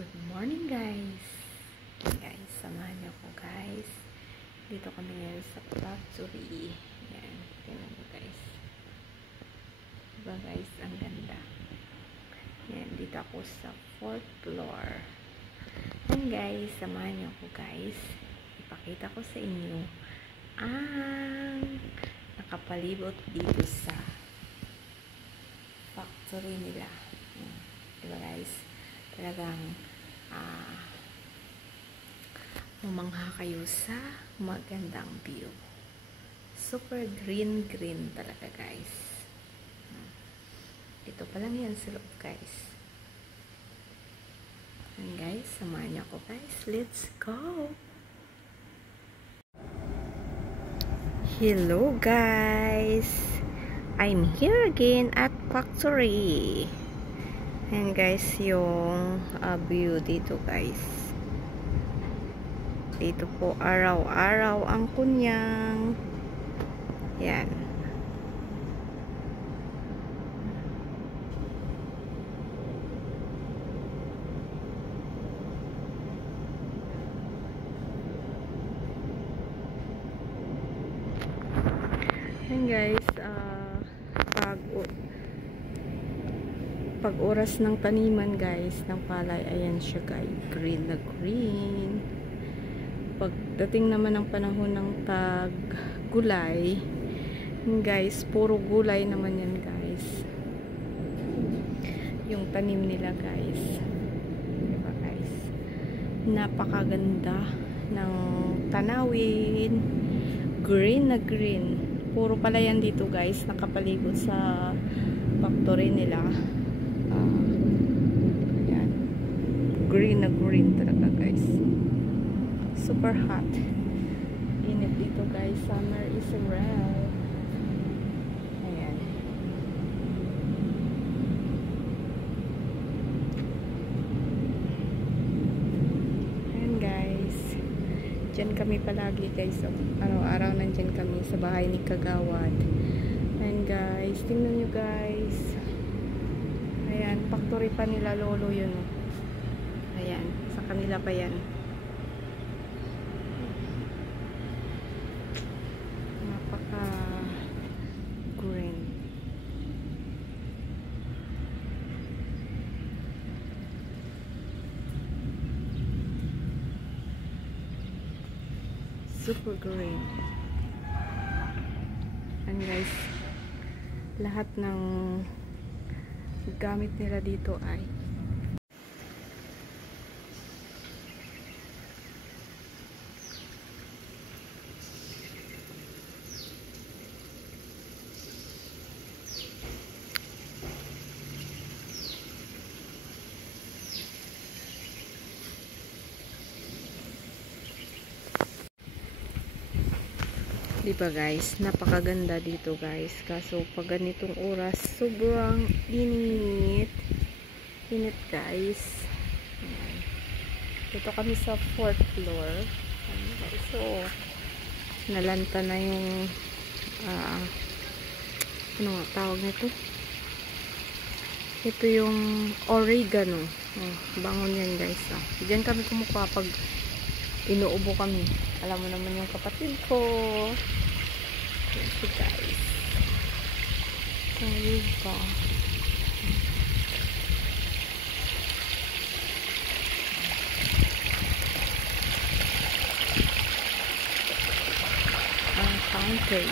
Good morning guys. Guys, samahan niyo ko guys. Dito kami ngayon sa factory. Yan, tingnan mo guys. Diba guys, ang ganda. Yan, dito ako sa 4th floor. Yan guys, samahan niyo ko guys. Ipakita ko sa inyo ang nakapalibot dito sa factory nila. Yan, diba guys? Talagang mamangha kayo sa magandang view. Super green talaga guys. Ito pa lang yan sa loob guys. And guys, samahan niyo ako guys. Let's go! Hello guys! I'm here again at factory. And guys, yung view dito guys. Dito po araw-araw ang kunyang. Yan. And guys, pag oras ng taniman guys ng palay, ayan siya guys, green na green. Pagdating naman ng panahon ng gulay guys, puro gulay naman yan guys, yung tanim nila guys. Diba guys, napakaganda ng tanawin, green na green. Puro pala yan dito guys, nakapalibot sa factory nila. Yan. Green na green talaga guys. Super hot. Init dito guys. Summer is around. Ayan. Ayan guys. Diyan kami palagi guys. Araw-araw nandyan kami sa bahay ni Kagawad. Ayan guys. Tingnan nyo guys. Ayan, factory pa nila lolo yun. Ayan, sa kanila pa yan. Napaka green. Super green. And guys, lahat ng gamit nila dito ay diba guys, napakaganda dito guys. Kaso pag ganitong oras, sobrang init guys. Dito kami sa 4th floor. So nalanta na yung ano nga tawag nito, ito yung oregano. Bangon yan guys. Diyan kami kumukuha pag inuubo kami. Alam mo naman yung kapatid ko. Ito guys. Diba? Ang fountain.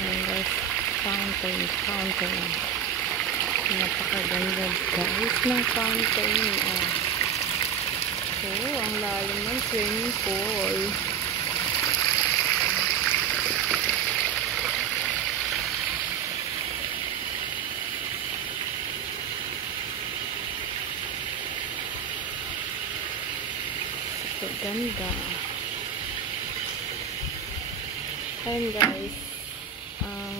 Ayan guys. Fountain. Napakaganda guys ng fountain. Ang lalim ng swimming pool. Super ganda. Ayan guys, ang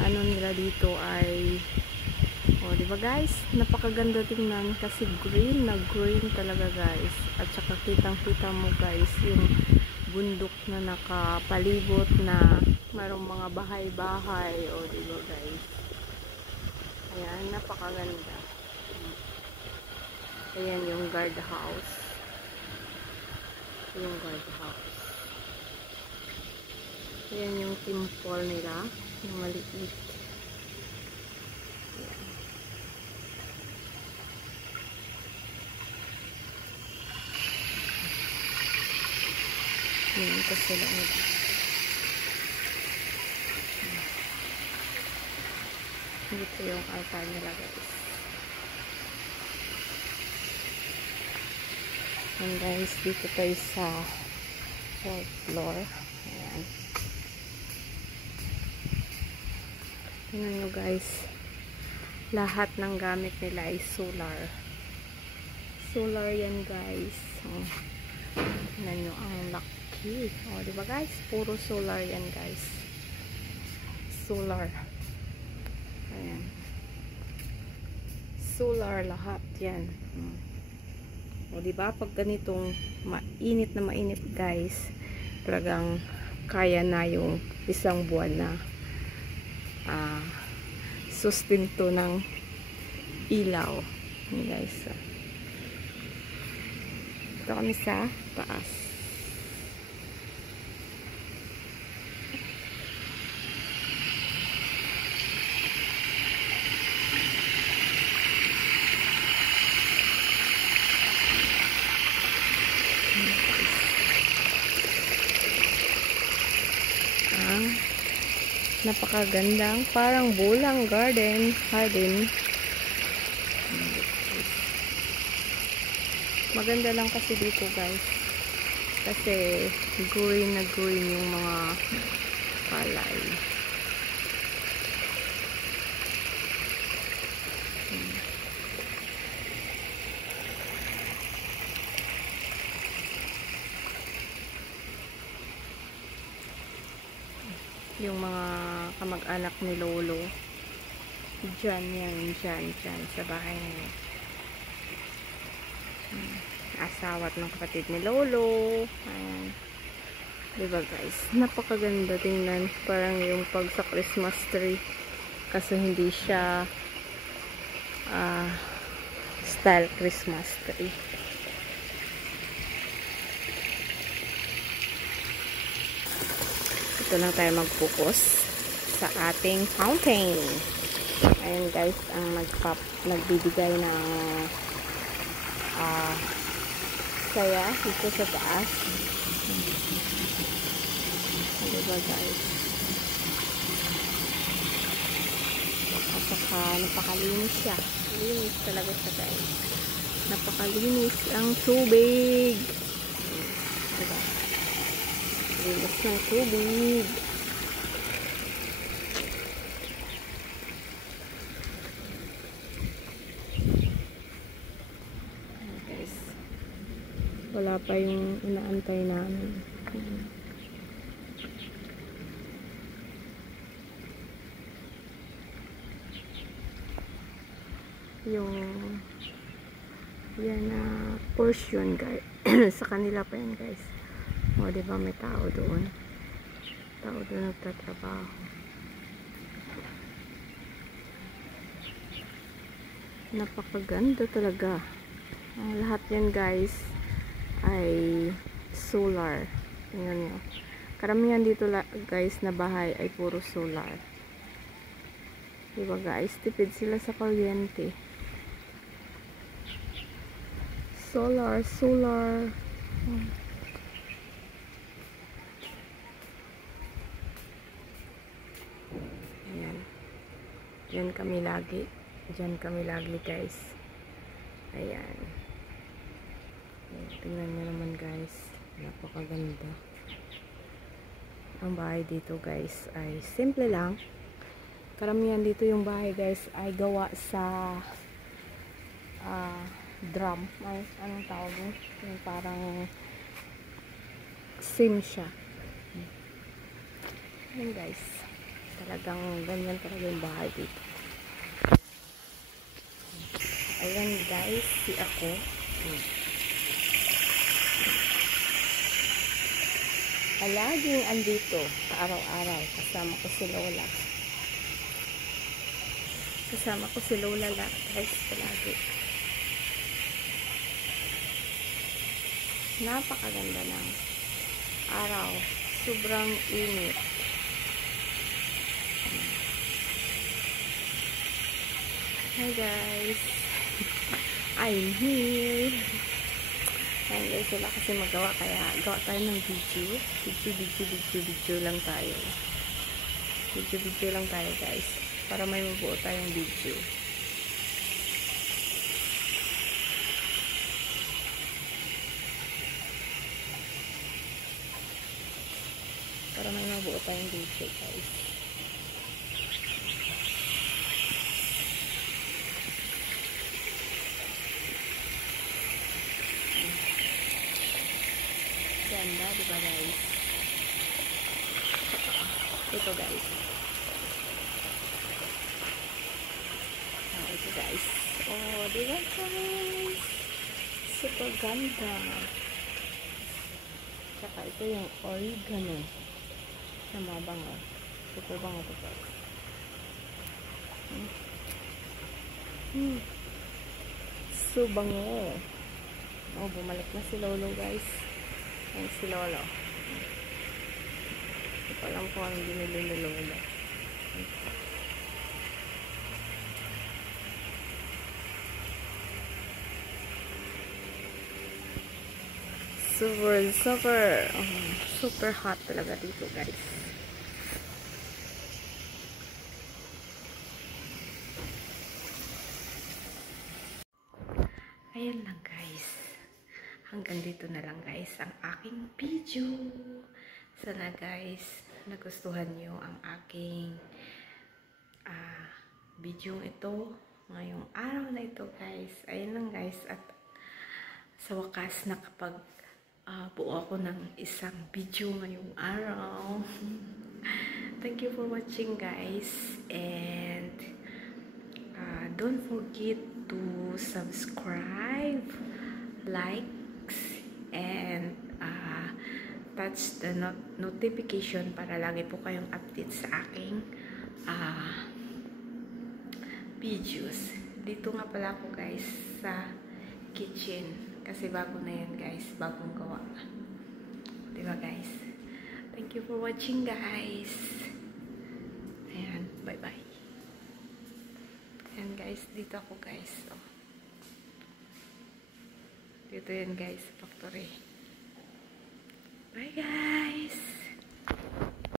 ano nila dito ay diba guys, napakaganda tingnan kasi green na green talaga guys. At saka kitang-kita mo guys yung bundok na nakapalibot na mayroong mga bahay-bahay. Diba guys, ayan, napakaganda. Ayan yung guardhouse. Yung guardhouse. Ayan yung temple nila. Yung maliit. Ayan. Ayan ito sila nila. Dito yung altar nila guys. And guys, dito tayo sa 4th floor. Ayan. Tingnan nyo guys. Lahat ng gamit nila ay solar. Solar yan guys. Oh. Tingnan nyo ang laki. O, diba guys? Puro solar yan guys. Solar. Ayan. Solar lahat yan. O, diba? Pag ganitong mainit na mainit guys, talagang kaya na yung isang buwan na sustento ng ilaw. Ayan guys. Ito kami sa taas. Napakagandang parang bulang garden. Maganda lang kasi dito guys, kasi green na green yung mga palay. Yung mga kamag-anak ni Lolo dyan sa bahay niya. Asawa at ng kapatid ni Lolo. Ayan. Diba guys, napakaganda tingnan, parang yung pag sa Christmas tree, kasi hindi siya style Christmas tree. Ito lang tayo mag-focus sa ating fountain. Ayan guys, ang nagbibigay ng saya dito sa taas. Diba guys? Napakalinis siya. Linis talaga siya guys. Napakalinis ang tubig. Diba? Linis ng tubig. Guys, wala pa yung inaantay namin. Yung yan na portion guys. Sa kanila pa yan guys. O diba may tao doon nagtatrabaho. Napakaganda talaga. Lahat yan guys ay solar. Tingnan nyo, karamihan dito guys na bahay ay puro solar. Diba guys, tipid sila sa kuryente. Solar. Ayan. Diyan kami lagi guys. Ayan. Tingnan nyo naman guys. Napakaganda. Ang bahay dito guys ay simple lang. Karamihan dito yung bahay guys ay gawa sa drum. Ay, anong tawag mo? Yung parang sim siya. Ayan guys. Talagang ganyan talaga yung bahay dito. Ayan guys, si ako. Laging andito sa araw-araw. Kasama ko si Lola. Guys, palagi. napakaganda ng araw. Sobrang init. Hi guys. I'm here. Ayan guys, wala kasi magawa kaya gawa tayo ng video. Video lang tayo. Video lang tayo guys. Para may mabuo tayong video. Para may mabuo tayong video guys. Ganda, diba guys? Ito guys. Ito guys. Oh, diba guys? Super ganda. Tsaka ito yung oregano. Na mabango. Super bango ito guys. So bango. Oh, bumalik na si Lolo guys. Ayan si Lolo. Hindi ko alam kung anong binili ni Lolo. Super hot talaga dito guys. Ayan lang guys. Hanggang dito na lang guys ang aking video. Sana guys nagustuhan nyo ang aking video ito ngayong araw na ito guys. Ayan lang guys, at sa wakas nakapag buo ako ng isang video ngayong araw. Thank you for watching guys, and don't forget to subscribe, likes, and touch the notification para lagi po kayong update sa aking videos. Dito nga pala ako guys sa kitchen. Kasi bago na yan guys. Bagong gawa. Diba guys? Thank you for watching guys. Ayan. Bye bye. Ayan guys. Dito ako guys. Oh. Dito yan guys. Factory. Bye guys.